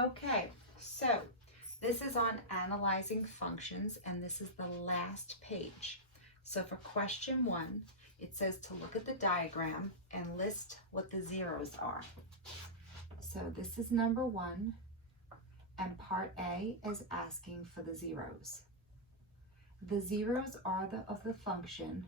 Okay, so this is on analyzing functions, and this is the last page. So for question 1, it says to look at the diagram and list what the zeros are. So this is number 1, and part A is asking for the zeros. The zeros of the function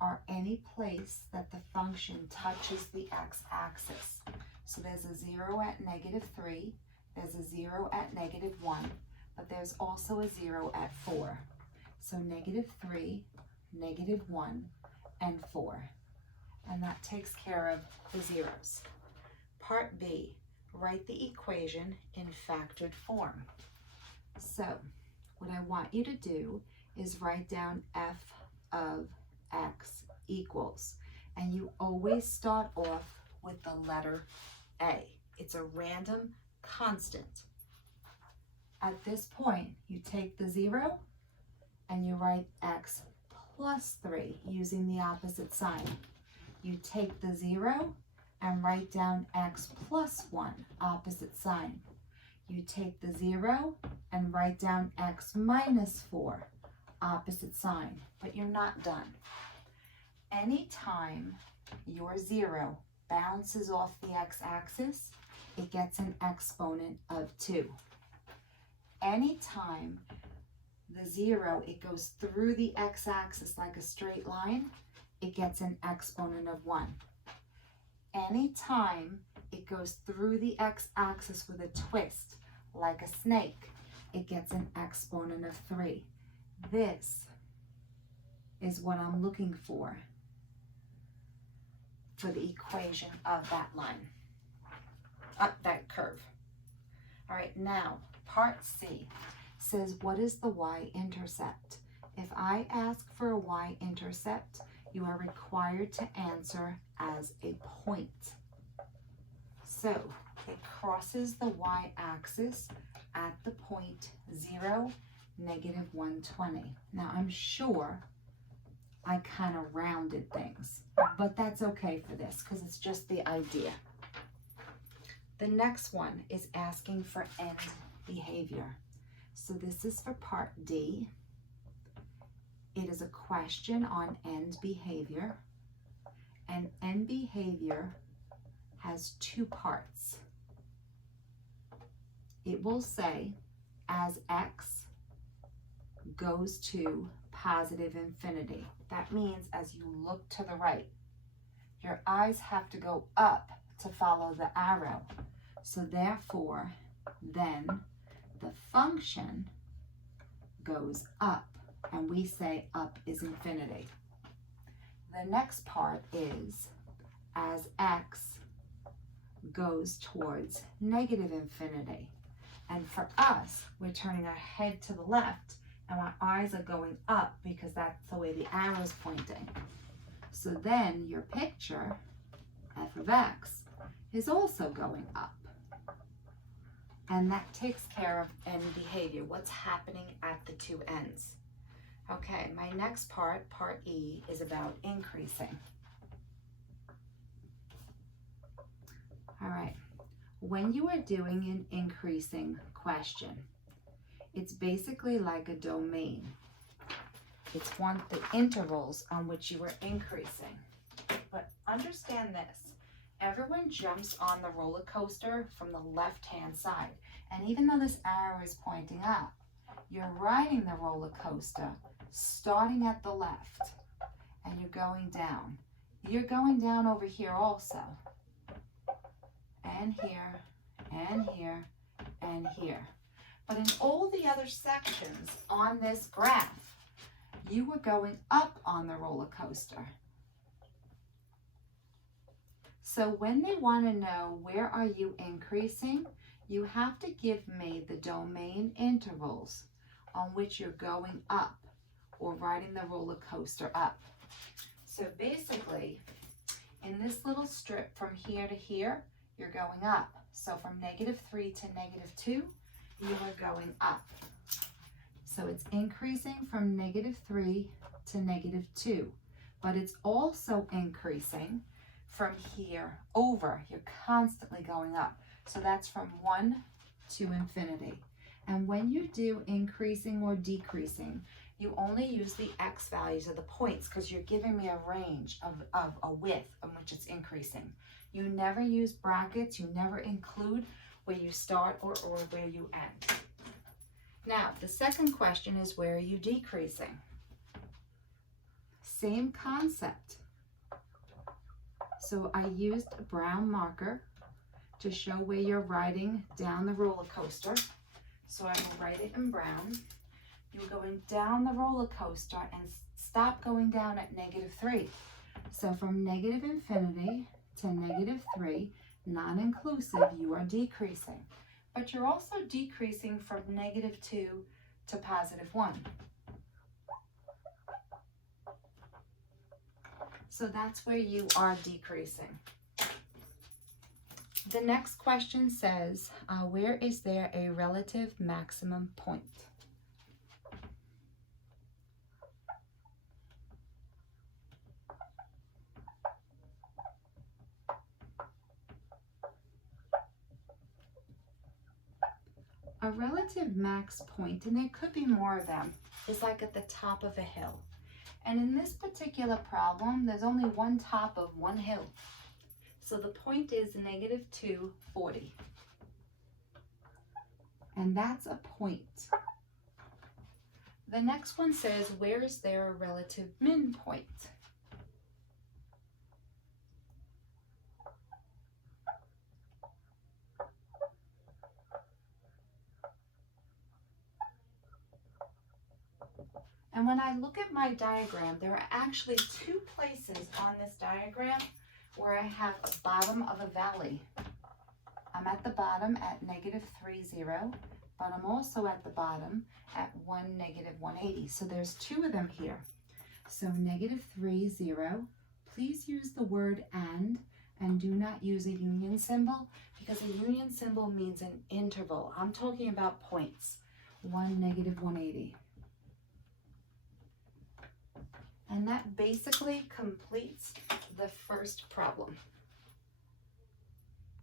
are any place that the function touches the x-axis. So there's a 0 at -3, there's a 0 at -1, but there's also a 0 at 4. So -3, -1, and 4. And that takes care of the zeros. Part B, write the equation in factored form. So what I want you to do is write down f of x equals, and you always start off with the letter A. It's a random constant. At this point, you take the 0 and you write x plus 3 using the opposite sign. You take the 0 and write down x plus 1, opposite sign. You take the 0 and write down x minus 4, opposite sign, but you're not done. Anytime your 0 bounces off the x-axis, it gets an exponent of 2. Anytime the 0, it goes through the x-axis like a straight line, it gets an exponent of 1. Anytime it goes through the x-axis with a twist like a snake, it gets an exponent of 3. This is what I'm looking for the equation of that line, up that curve. All right, now part C says, what is the y-intercept? If I ask for a y-intercept, you are required to answer as a point. So it crosses the y-axis at the point 0, -120. Now I'm sure I kind of rounded things, but that's okay for this because it's just the idea. The next one is asking for end behavior. So this is for part D. It is a question on end behavior, and end behavior has 2 parts. It will say, as x goes to positive infinity. That means as you look to the right, your eyes have to go up to follow the arrow. So therefore, then the function goes up, and we say up is infinity. The next part is as x goes towards negative infinity. And for us, we're turning our head to the left and our eyes are going up because that's the way the arrow's pointing. So then your picture, f of x, is also going up. And that takes care of end behavior, what's happening at the 2 ends. Okay, my next part, part E, is about increasing. All right, when you are doing an increasing question, it's basically like a domain. It's the intervals on which you are increasing. But understand this, everyone jumps on the roller coaster from the left-hand side. And even though this arrow is pointing up, you're riding the roller coaster starting at the left and you're going down. You're going down over here also. And here, and here, and here. But in all the other sections on this graph, you were going up on the roller coaster. So when they want to know where are you increasing, you have to give me the domain intervals on which you're going up or riding the roller coaster up. So basically, in this little strip from here to here, you're going up. So from -3 to -2, you are going up. So it's increasing from -3 to -2, but it's also increasing from here over. You're constantly going up. So that's from 1 to infinity. And when you do increasing or decreasing, you only use the x values of the points because you're giving me a range of a width on which it's increasing. You never use brackets, you never include where you start or where you end. Now, the second question is, where are you decreasing? Same concept. So I used a brown marker to show where you're riding down the roller coaster. So I will write it in brown. You're going down the roller coaster and stop going down at -3. So from negative infinity to -3, non-inclusive, you are decreasing. But you're also decreasing from -2 to +1. So that's where you are decreasing. The next question says, where is there a relative maximum point? A relative max point, and there could be more of them, is like at the top of a hill. And in this particular problem, there's only one top of one hill. So the point is -240. And that's a point. The next one says, where is there a relative min point? And when I look at my diagram, there are actually two places on this diagram where I have a bottom of a valley. I'm at the bottom at -30, but I'm also at the bottom at -180. So there's two of them here. So -30, please use the word and do not use a union symbol, because a union symbol means an interval. I'm talking about points. 180. And that basically completes the first problem.